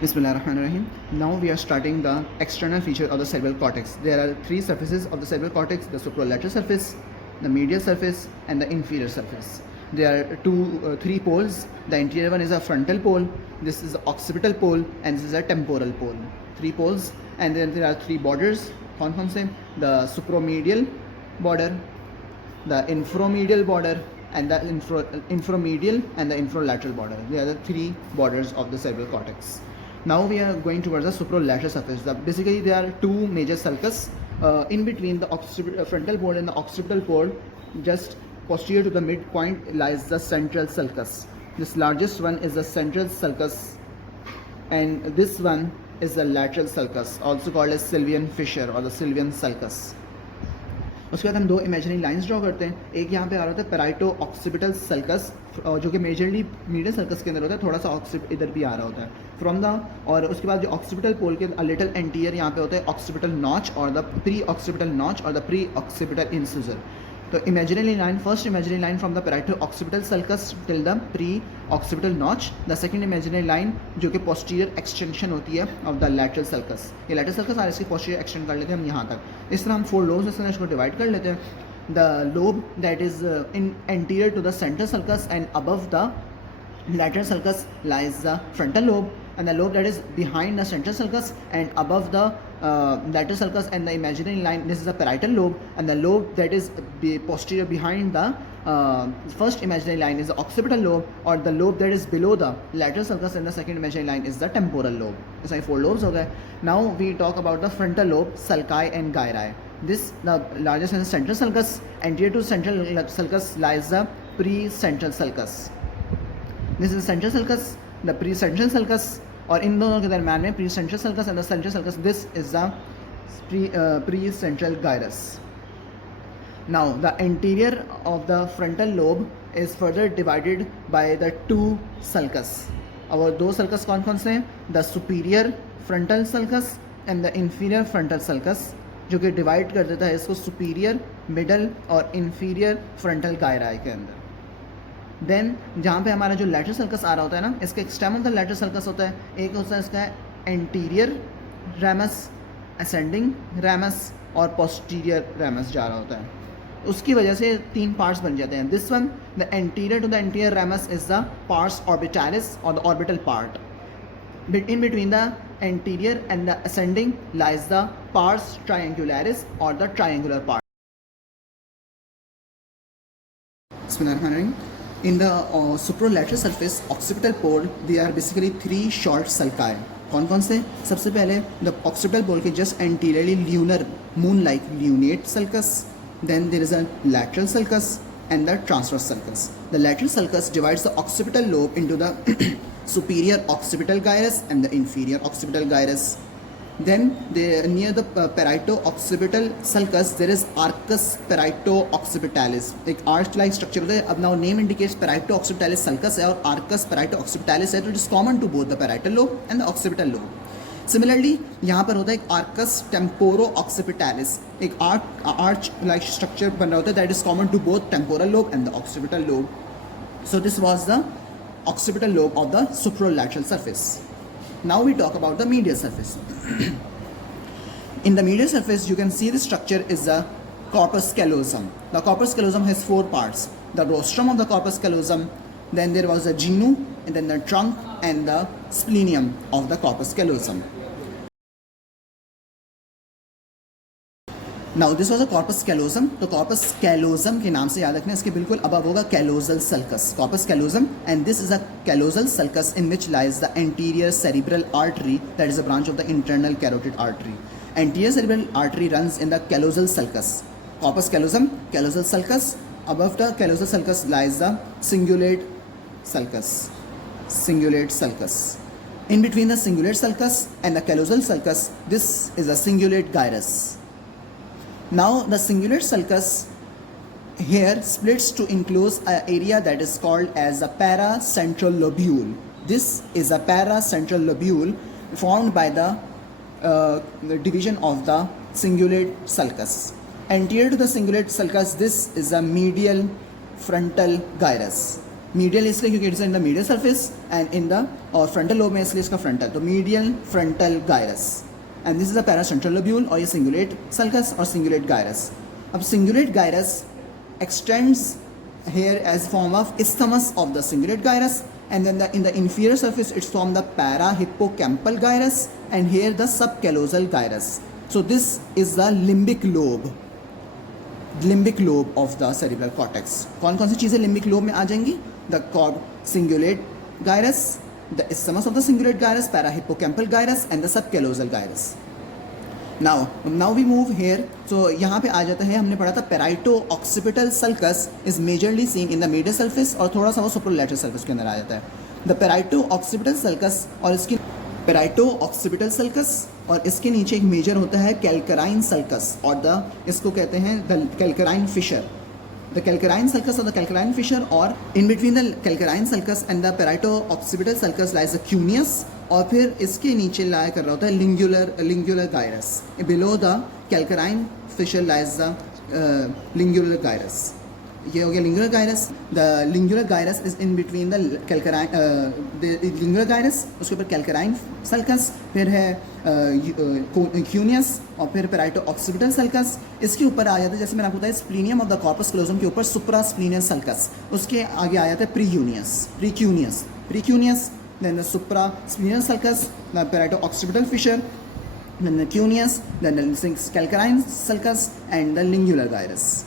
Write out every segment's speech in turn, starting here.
Bismillahirrahmanirrahim. Now we are starting the external feature of the cerebral cortex. There are three surfaces of the cerebral cortex: the superolateral surface, the medial surface, and the inferior surface. There are three poles. The interior one is a frontal pole, this is the occipital pole, and this is a temporal pole. Three poles, and then there are three borders. कौन से? The supromedial border, the inframedial border, and the inframedial and the infralateral border. They are the three borders of the cerebral cortex. Now we are going towards the supralateral surface. Basically, there are two major sulcus in between the frontal pole and the occipital pole. Just posterior to the midpoint lies the central sulcus. This largest one is the central sulcus, and this one is the lateral sulcus, also called as Sylvian fissure or the Sylvian sulcus. उसके बाद हम दो imaginary lines draw करते हैं. एक यहाँ पे आ रहा होता है पैराइटो ऑक्सिपिटल सल्कस, जो कि मेजरली मीडियल सर्कस के अंदर होता है, थोड़ा सा ऑक्सिप इधर भी आ रहा होता है फ्रॉम द. और उसके बाद जो ऑक्सिपिटल पोल के लिटिल एंटीरियर यहाँ पे होता है ऑक्सिपिटल नॉच और द प्री ऑक्सिपिटल नॉच और द प्री ऑक्सिपिटल इंसिजर. तो imaginary line, first imaginary line from the पैराइटो occipital sulcus till the pre occipital notch. The second imaginary line जो कि पोस्टीरियर एक्सटेंशन होती है ऑफ द लैटरल सल्कस. ये lateral sulcus और इसकी posterior extend कर लेते हैं हम यहाँ तक. इस तरह हम फोर लोब्स में इसको डिवाइड कर लेते हैं. The lobe that is in anterior to the central sulcus and above the lateral sulcus lies the frontal lobe, and the lobe that is behind the central sulcus and above the lateral sulcus and the imaginary line, this is the parietal lobe, and the lobe that is posterior behind the first imaginary line is the occipital lobe, or the lobe that is below the lateral sulcus and the second imaginary line is the temporal lobe. So four lobes हो गए. Now we talk about the frontal lobe, sulci and gyri. This the largest and central sulcus. Anterior to central sulcus lies the precentral sulcus. This is the central sulcus, the precentral sulcus, और इन दोनों के दरम्यान में precentral sulcus and the central sulcus. This is the precentral gyrus. Now the interior of the frontal lobe is further divided by the two sulcus. और दो sulcus कौन कौन से हैं? The superior frontal sulcus and the inferior frontal sulcus, जो कि divide कर देता है इसको superior, middle और inferior frontal gyri के अंदर. देन जहाँ पे हमारा जो लैटरल सर्कस आ रहा होता है ना, इसका एक stem of the lateral circus होता है. एक होता है इसका एंटीरियर रैमस, असेंडिंग रैमस और पोस्टीरियर रैमस जा रहा होता है. उसकी वजह से तीन पार्ट्स बन जाते हैं. This one, the anterior to the anterior ramus is the pars orbitalis और the orbital part. In between the anterior and the ascending lies the pars triangularis or the triangular part. Bismillahirrahmanirrahim. In the supralateral surface occipital pole, there are basically three short sulci. कौन कौन से? सबसे पहले the occipital pole के just anteriorly lunar moon-like lunate sulcus. Then there is a lateral sulcus and the transverse sulcus. The lateral sulcus divides the occipital lobe into the superior occipital gyrus and the inferior occipital gyrus. Then near the parieto-occipital sulcus there is arcus parieto-occipitalis. एक arch-like structure होता है. अब now name indicates parieto-occipitalis sulcus है और arcus parieto-occipitalis है, तो it is common to both the parietal lobe and the occipital lobe. Similarly यहाँ पर होता है एक arcus temporo-occipitalis, एक arch-like structure बन रहा होता है that is common to both temporal lobe and the occipital lobe. So this was the occipital lobe of the supralateral surface. Now we talk about the medial surface. In the medial surface, you can see the structure is the corpus callosum. The corpus callosum has four parts: the rostrum of the corpus callosum, then there was the genu, and then the trunk and the splenium of the corpus callosum. Now this was a corpus callosum. तो corpus callosum के नाम से याद रखना, इसके बिल्कुल above होगा callosal sulcus. Corpus callosum, and this is a callosal sulcus in which lies the anterior cerebral artery, that is a branch of the internal carotid artery. Anterior cerebral artery runs in the callosal sulcus. Corpus callosum, callosal sulcus. Above the callosal sulcus lies the cingulate sulcus. Cingulate sulcus. In between the cingulate sulcus and the callosal sulcus, this is a cingulate gyrus. Now the cingulate sulcus here splits to enclose an area that is called as a paracentral lobule. This is a paracentral lobule formed by the division of the cingulate sulcus. Anterior to the cingulate sulcus, this is a medial frontal gyrus. Medial इसलिए क्योंकि it's in the medial surface and in the और frontal lobe में इसलिए इसका frontal, तो medial frontal gyrus and this is the paracentral lobule और ये cingulate sulcus और सिंगुलेट गायरस. अब cingulate gyrus extends here as form of isthmus of the cingulate gyrus, and then in the inferior surface it's from the parahippocampal gyrus and here the subcallosal gyrus. So this is the limbic lobe of the cerebral cortex. कौन कौन सी चीज़ें limbic lobe में आ जाएंगी? The cingulate gyrus, the isthmus of the cingulate gyrus, parahippocampal gyrus and the subcallosal gyrus. Now we move here. So यहाँ पे आ जाता है, हमने पढ़ा था parieto occipital sulcus is majorly seen in the medial surface और थोड़ा सा वो सुपरलैटरल सर्फेस के अंदर आ जाता है. द पेराइटो ऑक्सीपिटल सल्कस और इसकी पेराइटो ऑक्सीपिटल सल्कस और इसके नीचे एक मेजर होता है कैल्कराइन सल्कस और द इसको कहते हैं the calcarine fissure. The calcarine sulcus or the calcarine fissure, or in between the calcarine sulcus and the parieto-occipital sulcus lies the cuneus, और फिर इसके नीचे लाया कर रहा होता है lingular gyrus. Below the calcarine fissure lies the lingular gyrus. ये हो गया lingular gyrus. The lingular gyrus is in between the calcarine the lingular gyrus, उसके ऊपर calcarine sulcus, फिर है cuneus और फिर parieto-occipital sulcus. इसके ऊपर आ जाता है, जैसे मैंने आपको बताया, स्प्लीनियम ऑफ द कॉर्पस क्लोजम के ऊपर supraspleneal sulcus, उसके आगे आ जाता है precuneus, then the supraspleneal sulcus, the parieto-occipital fissure, then the cuneus, then the calcarine sulcus and the lingular gyrus.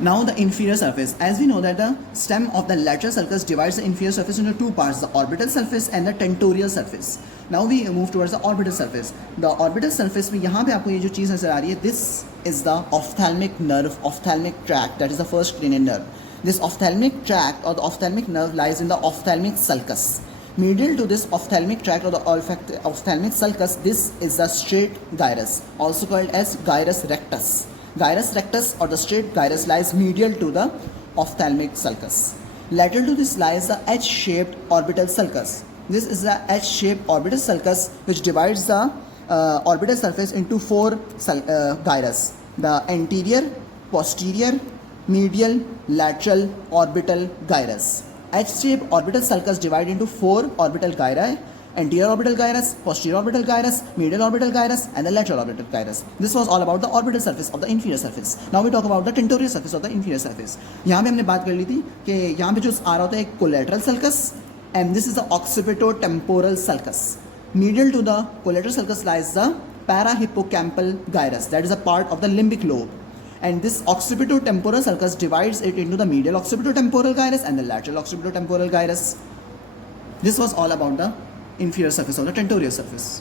Now the inferior surface. As we know that the stem of the lateral sulcus divides the inferior surface into two parts, the orbital surface and the tentorial surface. Now we move towards the orbital surface. The orbital surface में यहाँ पे आपको ये जो चीज़ नजर आ रही है, this is the ophthalmic nerve, ophthalmic tract, that is the first cranial nerve. This ophthalmic tract or the ophthalmic nerve lies in the ophthalmic sulcus. Medial to this ophthalmic tract or the ophthalmic sulcus, this is the straight gyrus, also called as gyrus rectus. Gyrus rectus or the straight gyrus lies medial to the ophthalmic sulcus. Lateral to this lies the H-shaped orbital sulcus. This is the H-shaped orbital sulcus which divides the orbital surface into four gyrus: the anterior, posterior, medial, lateral, orbital gyrus. H-shaped orbital sulcus divided into four orbital gyri: anterior orbital gyrus, posterior orbital gyrus, medial orbital gyrus and the lateral orbital gyrus. This was all about the orbital surface of the inferior surface. Now we talk about the tentorial surface of the inferior surface. यहाँ पे हमने बात कर ली थी कि यहाँ पे जो आ रहा होता है collateral sulcus and this is the occipitotemporal sulcus. Medial to the collateral sulcus lies the parahippocampal gyrus, that is a part of the limbic lobe. And this occipitotemporal sulcus divides it into the medial occipitotemporal gyrus and the lateral occipitotemporal gyrus. This was all about the inferior surface of the tentorial surface.